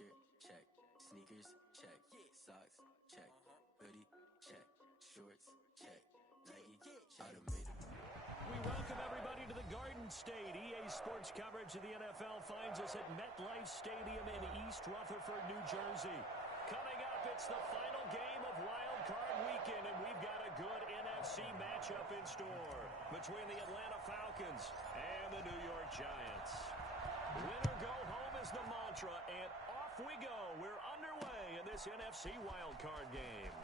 T-shirt, check. Sneakers, check. Socks, check. Hoodie, check. Shorts, check. Nike, automated. We welcome everybody to the Garden State. EA Sports coverage of the NFL finds us at MetLife Stadium in East Rutherford, New Jersey. Coming up, it's the final game of Wild Card Weekend, and we've got a good NFC matchup in store between the Atlanta Falcons and the New York Giants. Win or go home is the mantra, and off we go. We're underway in this NFC Wild Card game.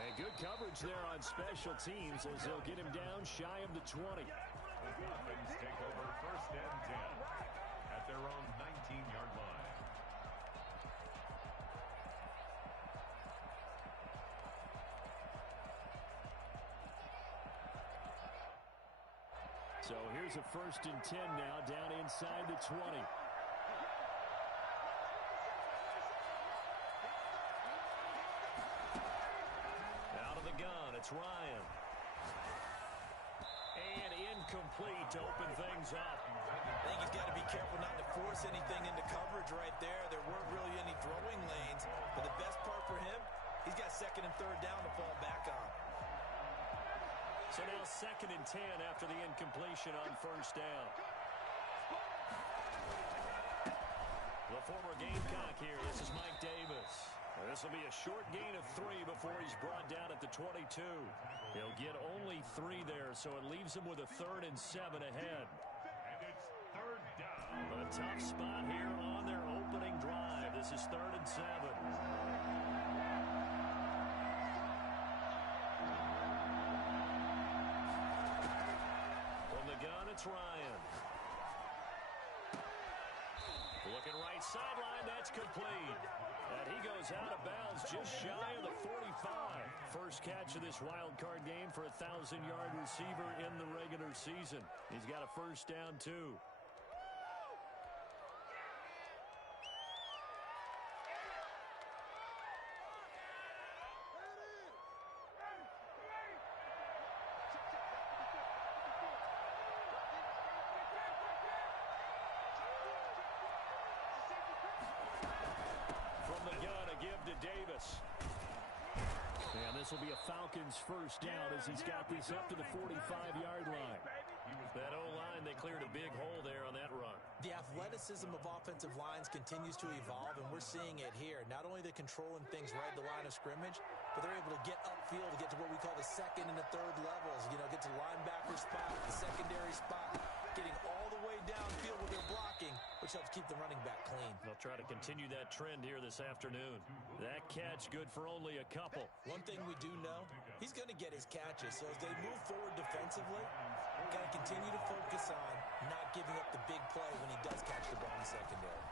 And good coverage there on special teams as they'll get him down shy of the 20. The Falcons take over 1st and 10 at their own 19-yard line. So here's a 1st and 10 now down inside the 20. Gun. It's Ryan. And incomplete to open things up. I think he's got to be careful not to force anything into coverage right there. There weren't really any throwing lanes. But the best part for him, he's got 2nd and 3rd down to fall back on. So now 2nd and 10 after the incompletion on 1st down. The former Gamecock here. This is Mike Davis. This will be a short gain of 3 before he's brought down at the 22. He'll get only 3 there, so it leaves him with a 3rd and 7 ahead. And it's 3rd down. A tough spot here on their opening drive. This is 3rd and 7. From the gun, it's Ryan. Looking right sideline, that's complete. And he goes out of bounds just shy of the 45. First catch of this wild card game for a 1,000-yard receiver in the regular season. He's got a 1st down, too. Davis. And this will be a Falcons 1st down as he's got this up to the 45-yard line. That O-line, they cleared a big hole there on that run. The athleticism of offensive lines continues to evolve, and we're seeing it here. Not only they're controlling things right at the line of scrimmage, but they're able to get upfield to get to what we call the 2nd and the 3rd levels. You know, get to linebacker spot, the secondary spot, getting all the way downfield with their blocking, which helps keep the running back clean. They'll try to continue that trend here this afternoon. That catch good for only a couple. One thing we do know, he's going to get his catches. So as they move forward defensively, got to continue to focus on not giving up the big play when he does catch the ball in the secondary.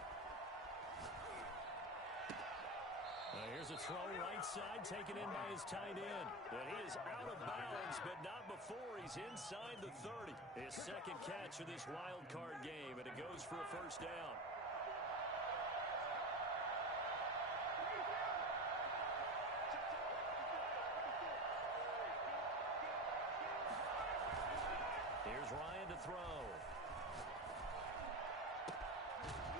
Here's a throw right side taken in by his tight end. And he is out of bounds, but not before he's inside the 30. His 2nd catch of this wild card game, and it goes for a 1st down. Here's Ryan to throw.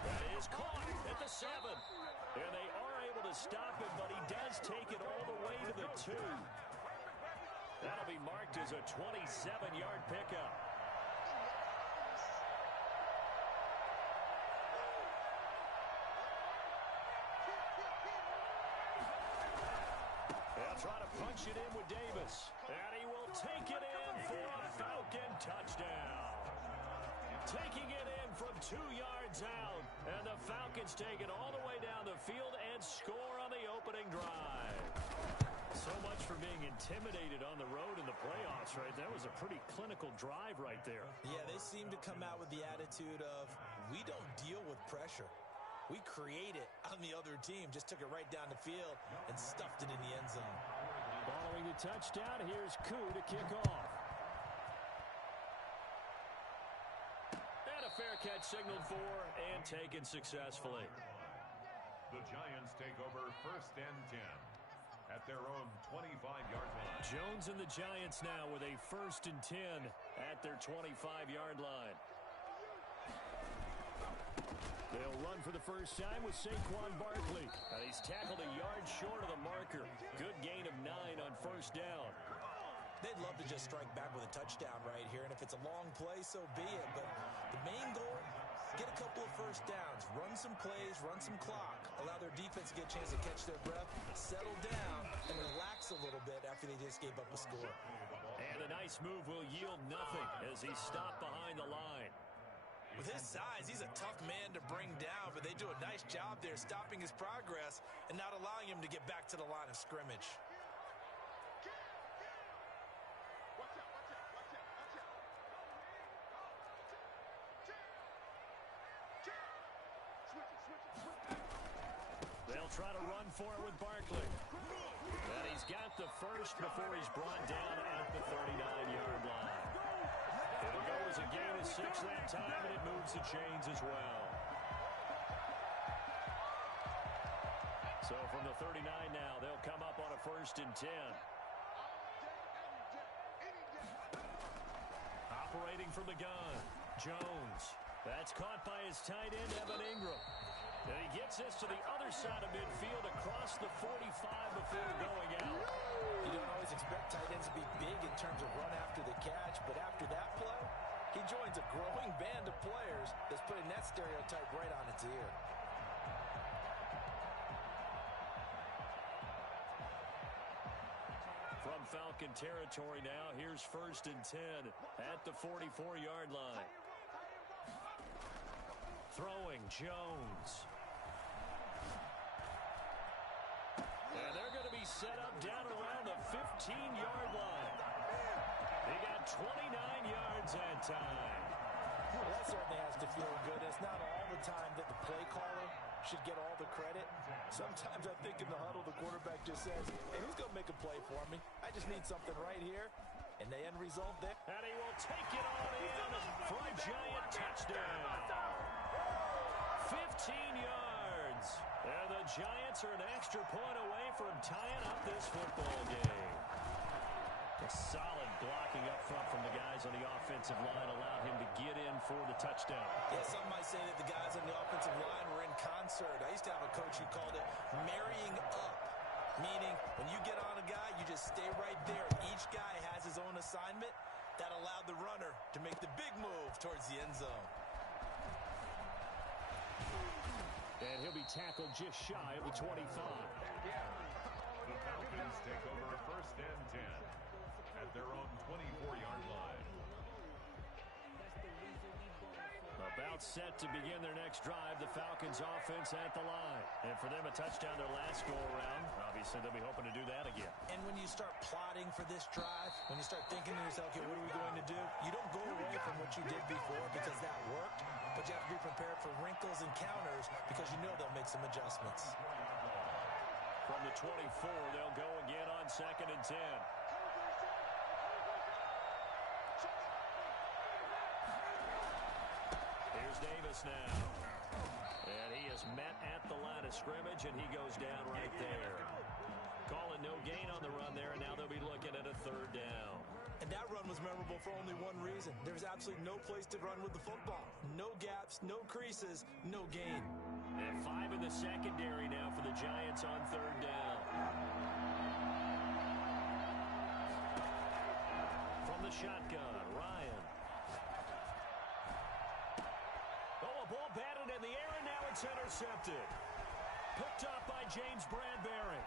That is caught at the 7. And they are able to stop him, but he does take it all the way to the 2. That'll be marked as a 27-yard pickup. They'll try to punch it in with Davis. And he will take it in for a Falcon touchdown. Taking it in from 2 yards out. And the Falcons take it all the way down the field and score on the opening drive. So much for being intimidated on the road in the playoffs, right? That was a pretty clinical drive right there. Yeah, they seem to come out with the attitude of, we don't deal with pressure. We create it on the other team. Just took it right down the field and stuffed it in the end zone. Following the touchdown, here's Koo to kick off. A fair catch signaled for and taken successfully. The Giants take over 1st and 10 at their own 25-yard line. Jones and the Giants now with a 1st and 10 at their 25-yard line. They'll run for the first time with Saquon Barkley. And he's tackled a yard short of the marker. Good gain of 9 on first down. They'd love to just strike back with a touchdown right here, and if it's a long play, so be it. But the main goal, get a couple of first downs, run some plays, run some clock, allow their defense to get a chance to catch their breath, settle down, and relax a little bit after they just gave up a score. And a nice move will yield nothing as he's stopped behind the line. With his size, he's a tough man to bring down, but they do a nice job there stopping his progress and not allowing him to get back to the line of scrimmage. They'll try to run for it with Barkley. And he's got the first before he's brought down at the 39-yard line. It'll go as a gain of 6 that time, and it moves the chains as well. So from the 39 now, they'll come up on a 1st and 10. Operating from the gun, Jones. That's caught by his tight end, Evan Ingram. And he gets this to the other side of midfield across the 45 before going out. You don't always expect tight ends to be big in terms of run after the catch, but after that play, he joins a growing band of players that's putting that stereotype right on its ear. From Falcon territory now, here's 1st and 10 at the 44-yard line. Throwing, Jones. And they're going to be set up down around the 15-yard line. They got 29 yards that time. Well, that certainly has to feel good. It's not all the time that the play caller should get all the credit. Sometimes I think in the huddle, the quarterback just says, hey, who's going to make a play for me? I just need something right here. And the end result there. And he will take it on in for a giant touchdown. 15 yards. And the Giants are an extra point away from tying up this football game. A solid blocking up front from the guys on the offensive line allowed him to get in for the touchdown. Yeah, some might say that the guys on the offensive line were in concert. I used to have a coach who called it marrying up, meaning when you get on a guy, you just stay right there. Each guy has his own assignment. That allowed the runner to make the big move towards the end zone. And he'll be tackled just shy of the 25. The Falcons take over 1st and 10 at their own 24-yard line. About set to begin their next drive, the Falcons offense at the line. And for them, a touchdown their last go-around. Obviously, they'll be hoping to do that again. And when you start plotting for this drive, when you start thinking to yourself, okay, what are we going to do? You don't go away from what you did before because that worked, but you have to be prepared for wrinkles and counters because you know they'll make some adjustments. From the 24, they'll go again on 2nd and 10. Here's Davis now. And he is met at the line of scrimmage, and he goes down right there. Calling no gain on the run there, and now they'll be looking at a 3rd down. And that run was memorable for only one reason. There's absolutely no place to run with the football. No gaps, no creases, no gain. And 5 in the secondary now for the Giants on 3rd down. From the shotgun, Ryan. Oh, a ball batted in the air, and now it's intercepted. Picked up by James Bradbury.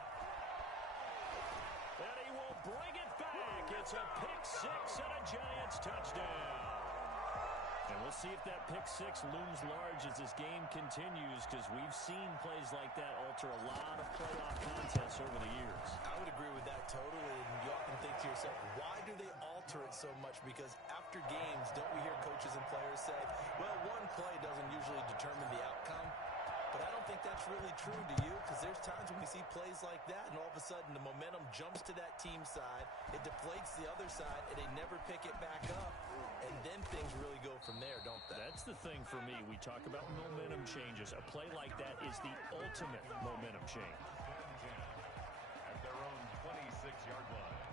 And he will bring it back. It's a pick 6 and a Giants touchdown. And we'll see if that pick 6 looms large as this game continues, because we've seen plays like that alter a lot of playoff contests over the years. I would agree with that totally. And you often think to yourself, why do they alter it so much? Because after games, don't we hear coaches and players say, well, one play doesn't usually determine the outcome. But I don't think that's really true, do you? Because there's times when we see plays like that, and all of a sudden the momentum jumps to that team side, it deflates the other side, and they never pick it back up. And then things really go from there, don't they? That's the thing for me. We talk about momentum changes. A play like that is the ultimate momentum change. At their own 26-yard line.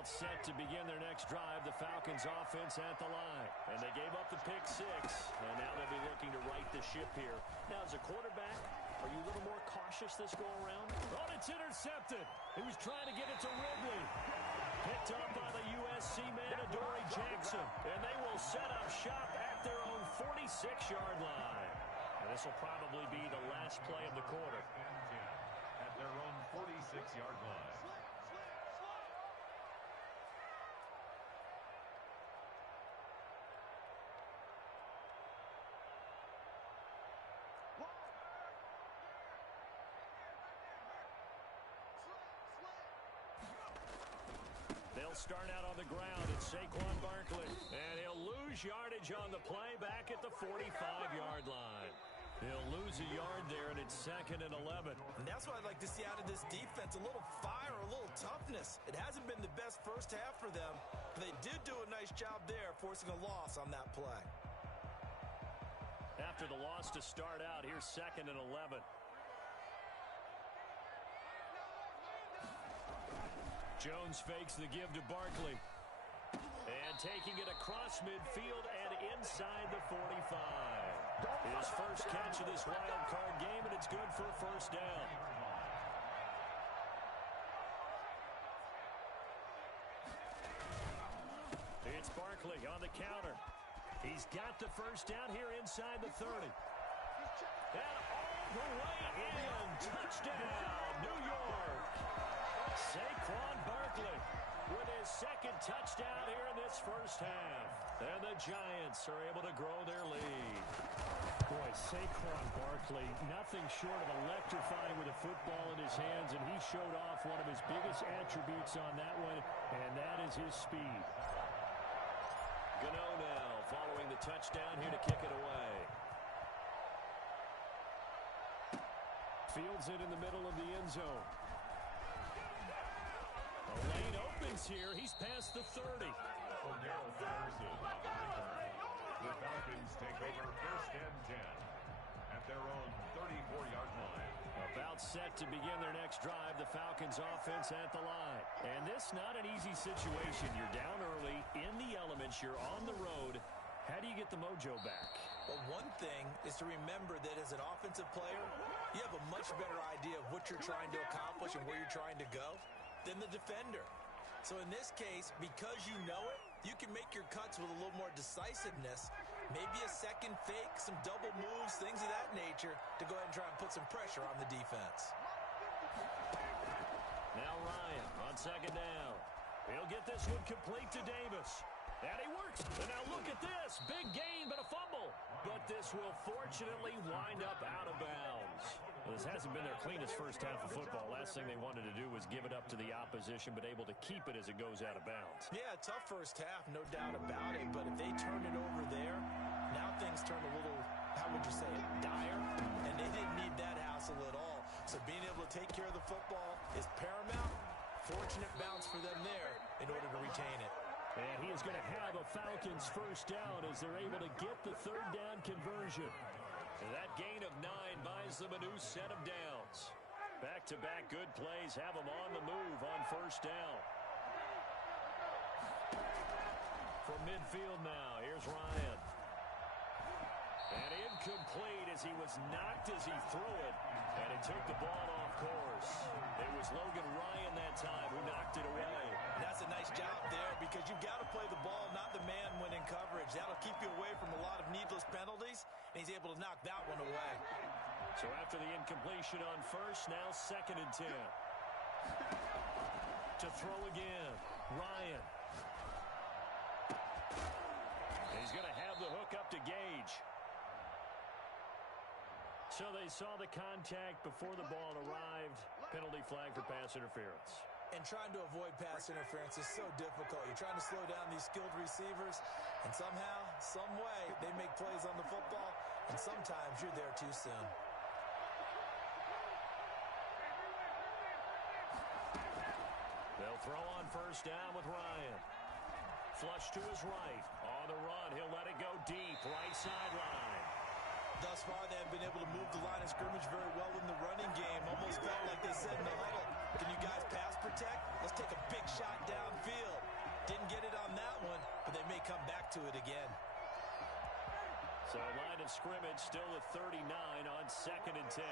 About set to begin their next drive, the Falcons offense at the line. And they gave up the pick 6, and now they'll be looking to right the ship here. Now, as a quarterback, are you a little more cautious this go-around? Oh, it's intercepted. He was trying to get it to Ridley. Picked up by the USC man, Adoree Jackson. And they will set up shop at their own 46-yard line. And this will probably be the last play of the quarter. At their own 46-yard line. They'll start out on the ground. It's Saquon Barkley. And he'll lose yardage on the play back at the 45-yard line. He'll lose a yard there, and it's 2nd and 11. And that's what I'd like to see out of this defense, a little fire, a little toughness. It hasn't been the best first half for them, but they did do a nice job there, forcing a loss on that play. After the loss to start out, here's 2nd and 11. Jones fakes the give to Barkley. And taking it across midfield and inside the 45. His first catch of this wild card game, and it's good for a first down. It's Barkley on the counter. He's got the first down here inside the 30. And all the way in. Touchdown, New York. Saquon Barkley with his 2nd touchdown here in this first half. And the Giants are able to grow their lead. Boy, Saquon Barkley, nothing short of electrifying with a football in his hands, and he showed off one of his biggest attributes on that one, and that is his speed. Gano now following the touchdown here to kick it away. Fields it in the middle of the end zone. The lane opens here. He's past the 30. The Falcons take over 1st and 10 at their own 34-yard line. About set to begin their next drive, the Falcons offense at the line. And this not an easy situation. You're down early, in the elements, you're on the road. How do you get the mojo back? Well, one thing is to remember that as an offensive player, you have a much better idea of what you're trying to accomplish and where you're trying to go than the defender. So in this case, because you know it, you can make your cuts with a little more decisiveness, maybe a second fake, some double moves, things of that nature, to go ahead and try and put some pressure on the defense. Now Ryan on 2nd down. He'll get this one complete to Davis. And he works. And now look at this. Big gain, but a fumble. But this will fortunately wind up out of bounds. Well, this hasn't been their cleanest first half of football. Last thing they wanted to do was give it up to the opposition, but able to keep it as it goes out of bounds. Yeah, tough first half, no doubt about it. But if they turn it over there, now things turn a little, how would you say it, dire. And they didn't need that hassle at all. So being able to take care of the football is paramount. Fortunate bounce for them there in order to retain it. And he is going to have a Falcons first down as they're able to get the 3rd down conversion. And that gain of 9 buys them a new set of downs. Back-to-back good plays have them on the move on first down. From midfield now, here's Ryan. And incomplete as he was knocked as he threw it. And he took the ball off course. It was Logan Ryan that time who knocked it away. And that's a nice job there because you've got to play the ball, not the man when in coverage. That'll keep you away from a lot of needless penalties, and he's able to knock that one away. So after the incompletion on first, now 2nd and 10. To throw again, Ryan. And he's going to have the hook up to Gage. So they saw the contact before the ball arrived. Penalty flag for pass interference. And trying to avoid pass interference is so difficult. You're trying to slow down these skilled receivers, and somehow, some way, they make plays on the football, and sometimes you're there too soon. They'll throw on first down with Ryan. Flush to his right. On the run, he'll let it go deep. Right sideline. Thus far, they have been able to move the line of scrimmage very well in the running game. Almost felt like they said in the huddle, Can you guys pass protect? Let's take a big shot downfield. Didn't get it on that one, but they may come back to it again. So line of scrimmage still at 39 on 2nd and 10.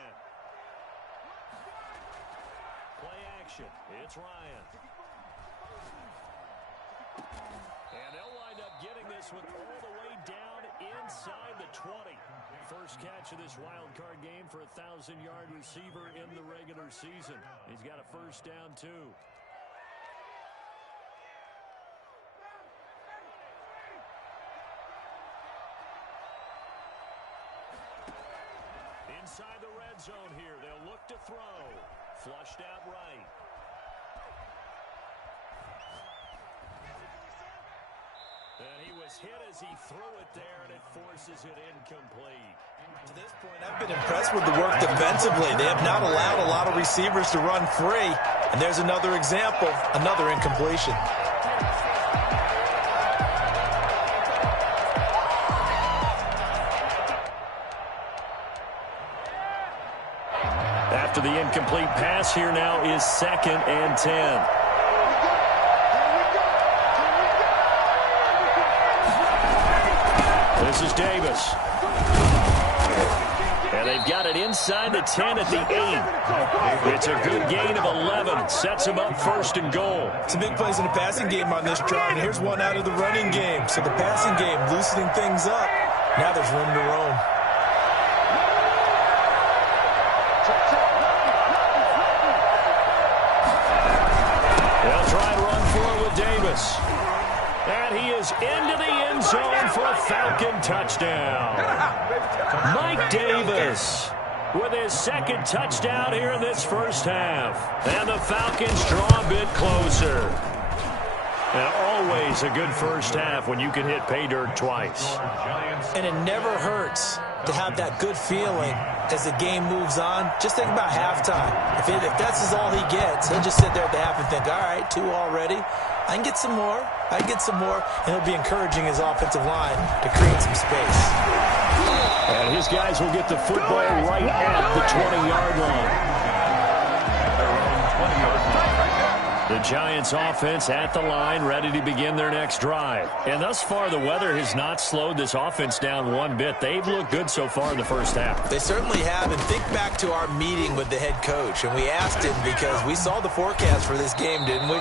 Play action. It's Ryan. And they'll wind up getting this one all the way down inside the 20. First catch of this wild card game for a 1,000-yard receiver in the regular season. He's got a first down, too. Inside the red zone here. They'll look to throw. Flushed out right. And he was hit as he threw it there, and it forces it incomplete. To this point, I've been impressed with the work defensively. They have not allowed a lot of receivers to run free. And there's another example, another incompletion. After the incomplete pass, here now is 2nd and 10. This is Davis. And they've got it inside the 10 at the 8. It's a good gain of 11. Sets him up 1st and goal. Some big plays in the passing game on this drive, and here's one out of the running game. So the passing game loosening things up. Now there's room to roam. They'll try and run for it with Davis. And he is into the end zone for a Falcon touchdown. Mike Davis with his 2nd touchdown here in this first half. And the Falcons draw a bit closer. And always a good first half when you can hit pay dirt twice. And it never hurts to have that good feeling as the game moves on. Just think about halftime. If that's all he gets, he'll just sit there at the half and think, all right, 2 already. I can get some more. I can get some more. And he'll be encouraging his offensive line to create some space. And his guys will get the football right at the 20-yard line. The Giants offense at the line, ready to begin their next drive. And thus far, the weather has not slowed this offense down one bit. They've looked good so far in the first half. They certainly have. And think back to our meeting with the head coach. And we asked him, because we saw the forecast for this game, didn't we?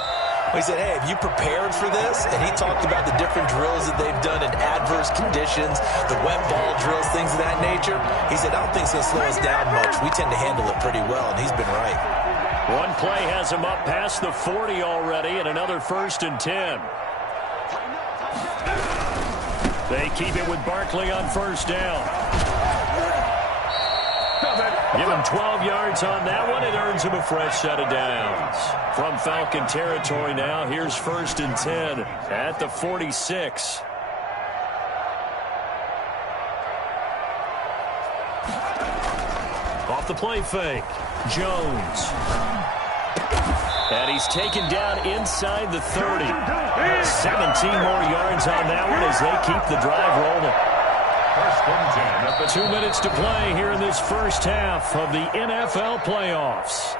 We said, hey, have you prepared for this? And he talked about the different drills that they've done in adverse conditions, the wet ball drills, things of that nature. He said, I don't think it's going to slow us down much. We tend to handle it pretty well, and he's been right. One play has him up past the 40 already, and another 1st and 10. They keep it with Barkley on 1st down. Give him 12 yards on that one. It earns him a fresh set of downs. From Falcon territory now, here's 1st and 10 at the 46. Off the play fake, Jones. And he's taken down inside the 30. 17 more yards on that one as they keep the drive rolling. 2 minutes to play here in this first half of the NFL playoffs.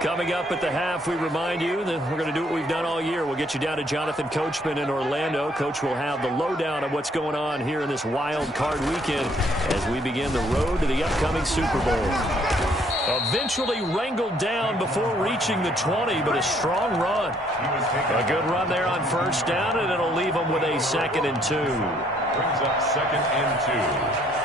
Coming up at the half, we remind you that we're going to do what we've done all year. We'll get you down to Jonathan Coachman in Orlando. Coach will have the lowdown of what's going on here in this wild card weekend as we begin the road to the upcoming Super Bowl. Eventually wrangled down before reaching the 20, but a strong run. A good run there on 1st down, and it'll leave them with a 2nd and 2. Brings up 2nd and 2.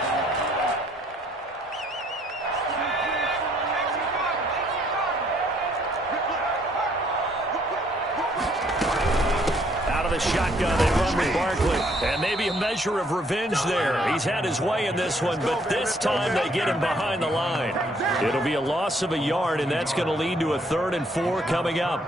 The shotgun, they run with Barkley. And maybe a measure of revenge there. He's had his way in this one, but this time they get him behind the line. It'll be a loss of a yard, and that's going to lead to a 3rd and 4 coming up.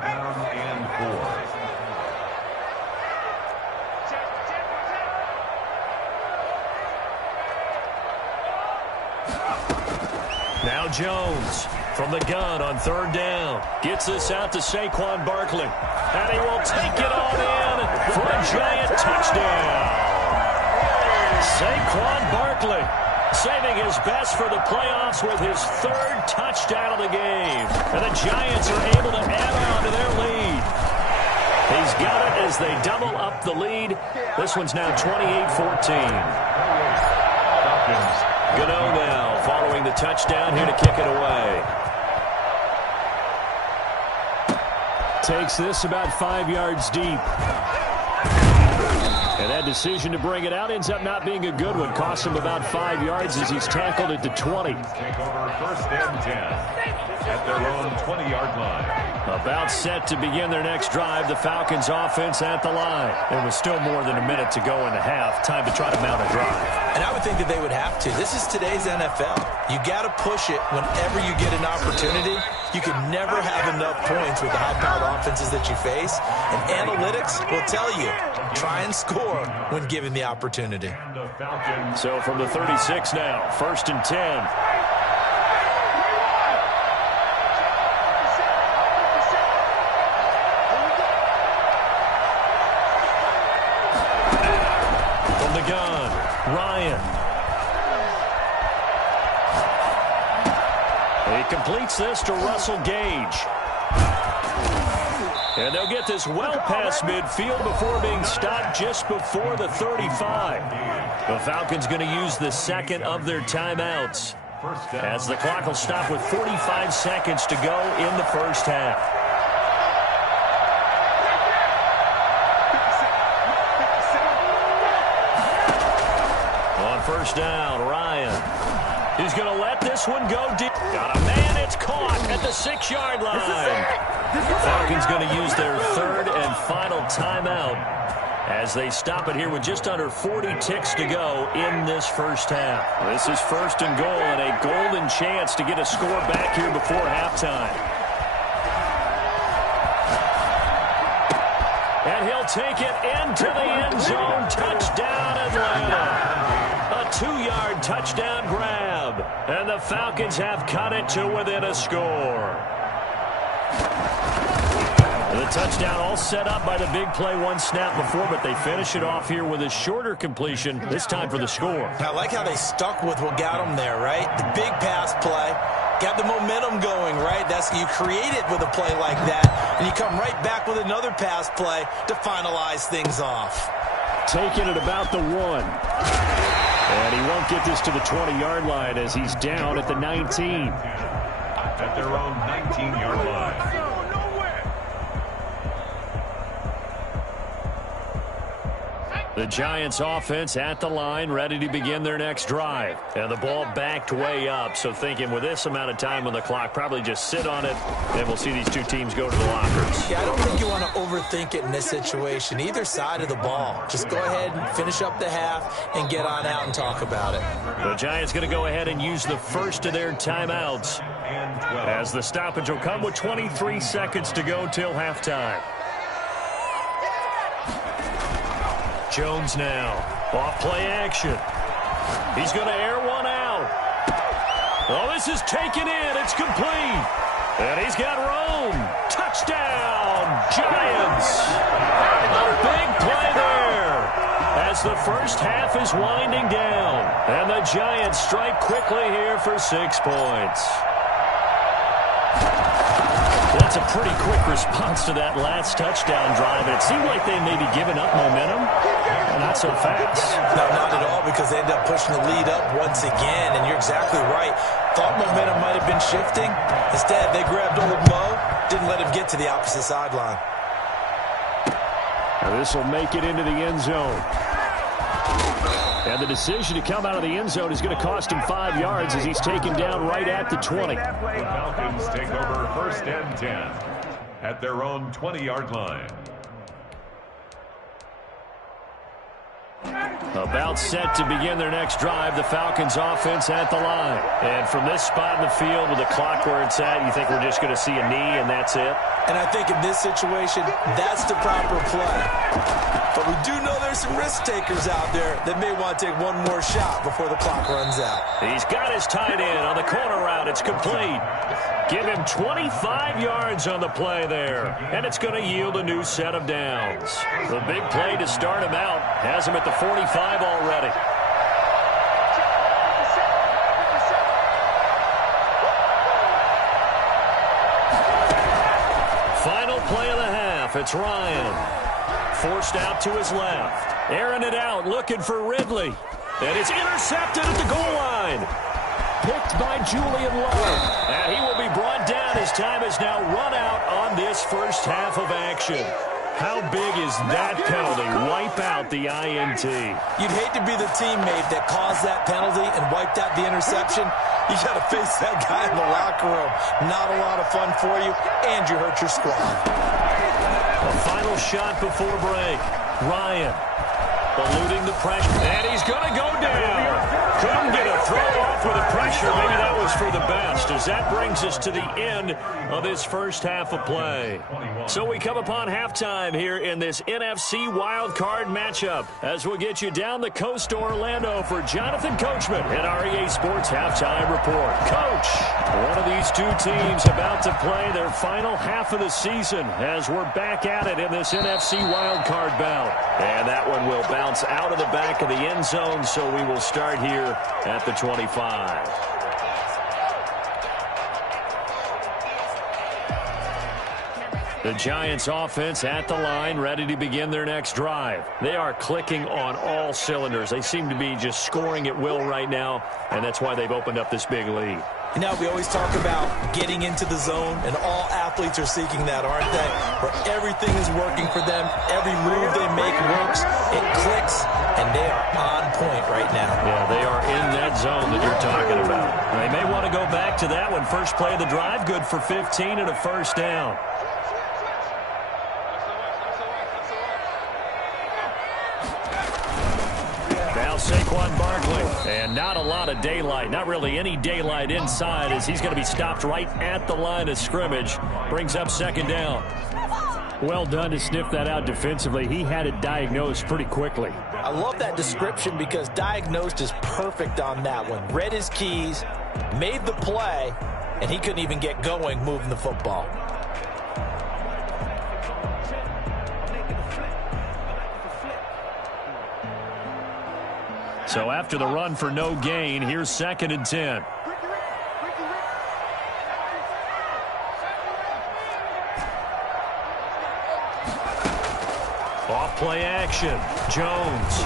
Now Jones from the gun on 3rd down. Gets this out to Saquon Barkley. And he will take it on in for a giant touchdown. Saquon Barkley Saving his best for the playoffs with his third touchdown of the game. And the Giants are able to add on to their lead. He's got it as they double up the lead. This one's now 28-14. Gano now following the touchdown here to kick it away. Takes this about 5 yards deep. And that decision to bring it out ends up not being a good one. Costs him about 5 yards as he's tackled at the 20. Take over first and 10 at their own 20-yard line. About set to begin their next drive. The Falcons offense at the line. There was still more than a minute to go in the half. Time to try to mount a drive. And I would think that they would have to. This is today's NFL. You got to push it whenever you get an opportunity. You can never have enough points with the high-powered offenses that you face. And analytics will tell you, try and score when given the opportunity. So from the 36 now, first and 10. From the gun, Ryan. He completes this to Russell Gage. And they'll get this well past midfield before being stopped just before the 35. The Falcons going to use the second of their timeouts, as the clock will stop with 45 seconds to go in the first half. On first down, Ryan. He's going to let this one go deep. Got a man, it's caught at the 6-yard line. Falcons going to use their third and final timeout as they stop it here with just under 40 ticks to go in this first half. This is first and goal and a golden chance to get a score back here before halftime. And he'll take it into the end zone. Touchdown, Atlanta. A 2-yard touchdown grab. And the Falcons have cut it to within a score. The touchdown all set up by the big play one snap before, but they finish it off here with a shorter completion, this time for the score. I like how they stuck with what got them there, right? The big pass play, got the momentum going, right? You create it with a play like that, and you come right back with another pass play to finalize things off. Taking it about the 1. And he won't get this to the 20-yard line as he's down at the 19. At their own 19-yard line. The Giants offense at the line, ready to begin their next drive. And the ball backed way up, so thinking with this amount of time on the clock, probably just sit on it, and we'll see these two teams go to the lockers. Yeah, I don't think you want to overthink it in this situation, either side of the ball. Just go ahead and finish up the half and get on out and talk about it. The Giants going to go ahead and use the first of their timeouts, as the stoppage will come with 23 seconds to go till halftime. Jones now, off play action. He's going to air one out. Oh, this is taken in. It's complete. And he's got Rome. Touchdown, Giants. A big play there as the first half is winding down. And the Giants strike quickly here for 6 points. That's a pretty quick response to that last touchdown drive. It seemed like they may be giving up momentum. Not so fast. No, not at all, because they end up pushing the lead up once again, and you're exactly right. Thought momentum might have been shifting. Instead, they grabbed old Mo, didn't let him get to the opposite sideline. Now this will make it into the end zone. And the decision to come out of the end zone is going to cost him 5 yards as he's taken down right at the 20. The Falcons take over first and 10 at their own 20-yard line. About set to begin their next drive, the Falcons offense at the line. And from this spot in the field with the clock where it's at, you think we're just going to see a knee and that's it? And I think in this situation, that's the proper play. But we do know there's some risk takers out there that may want to take one more shot before the clock runs out. He's got his tight end on the corner route. It's complete. Give him 25 yards on the play there. And it's going to yield a new set of downs. The big play to start him out has him at the 45 already. play of the half. It's Ryan. Forced out to his left. Airing it out, looking for Ridley. And it's intercepted at the goal line. Picked by Julian Love. And he will be brought down. His time is now run out on this first half of action. How big is that penalty? Wipe out the INT. You'd hate to be the teammate that caused that penalty and wiped out the interception. You got to face that guy in the locker room. Not a lot of fun for you, and you hurt your squad. A final shot before break. Ryan eluding the pressure, and he's going to go down. Couldn't get a throw off with the pressure. Maybe that was for the best, as that brings us to the end of this first half of play. So we come upon halftime here in this NFC wildcard matchup, as we'll get you down the coast to Orlando for Jonathan Coachman in our EA Sports Halftime Report. Coach, one of these two teams about to play their final half of the season as we're back at it in this NFC wildcard bout. And that one will bounce out of the back of the end zone, so we will start here at the 25. The Giants offense at the line, ready to begin their next drive. They are clicking on all cylinders. They seem to be just scoring at will right now, and that's why they've opened up this big lead. You know, we always talk about getting into the zone, and all athletes are seeking that, aren't they? Where everything is working for them, every move they make works, it clicks, and they are on point right now. Yeah, they are in that zone that you're talking about. They may want to go back to that one. First play of the drive, good for 15 and a first down. Saquon Barkley, and not a lot of daylight, not really any daylight inside, as he's going to be stopped right at the line of scrimmage. Brings up second down. Well done to sniff that out defensively. He had it diagnosed pretty quickly. I love that description because diagnosed is perfect on that one. Read his keys, made the play, and he couldn't even get going moving the football. So after the run for no gain, here's 2nd and 10. Off play action. Jones.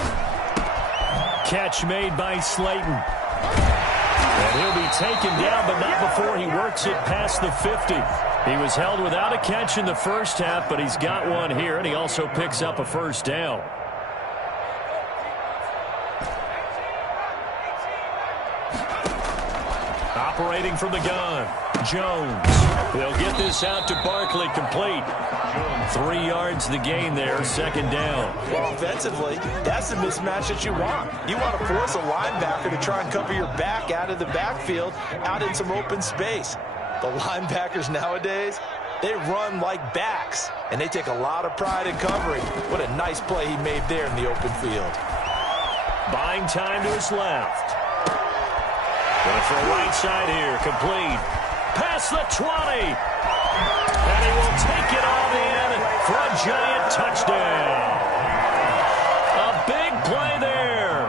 Catch made by Slayton. And he'll be taken down, but not before he works it past the 50. He was held without a catch in the first half, but he's got one here, and he also picks up a first down. Operating from the gun, Jones. They'll get this out to Barkley, complete. 3 yards the gain there, 2nd down. Well, offensively, that's the mismatch that you want. You want to force a linebacker to try and cover your back out of the backfield, out in some open space. The linebackers nowadays, they run like backs, and they take a lot of pride in covering. What a nice play he made there in the open field. Buying time to his left. Going for a right side here, complete. Past the 20. And he will take it on in for a Giant touchdown. A big play there.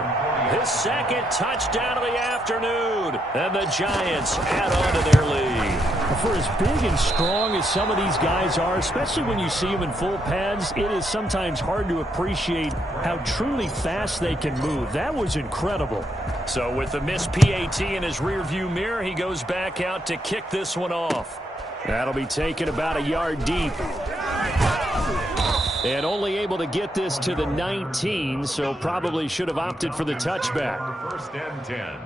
His 2nd touchdown of the afternoon. And the Giants add on to their lead. For as big and strong as some of these guys are, especially when you see them in full pads, it is sometimes hard to appreciate how truly fast they can move. That was incredible. So with the missed PAT in his rearview mirror, he goes back out to kick this one off. That'll be taken about a yard deep. And only able to get this to the 19, so probably should have opted for the touchback. 1st and 10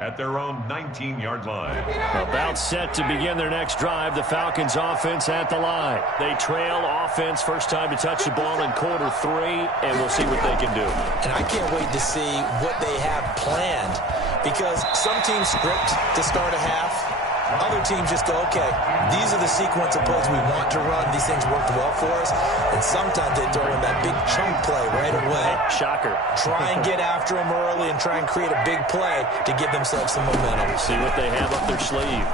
at their own 19-yard line. About set to begin their next drive, the Falcons offense at the line. They trail offense, first time to touch the ball in Q3, and we'll see what they can do. And I can't wait to see what they have planned, because some teams script to start a half. Other teams just go, okay, these are the sequence of plays we want to run. These things worked well for us. And sometimes they throw in that big chunk play right away. Shocker. Try and get after them early and try and create a big play to give themselves some momentum. See what they have up their sleeve.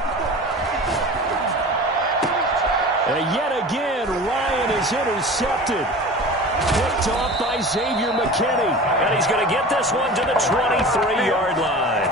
And yet again, Ryan is intercepted. Picked off by Xavier McKinney. And he's going to get this one to the 23-yard line.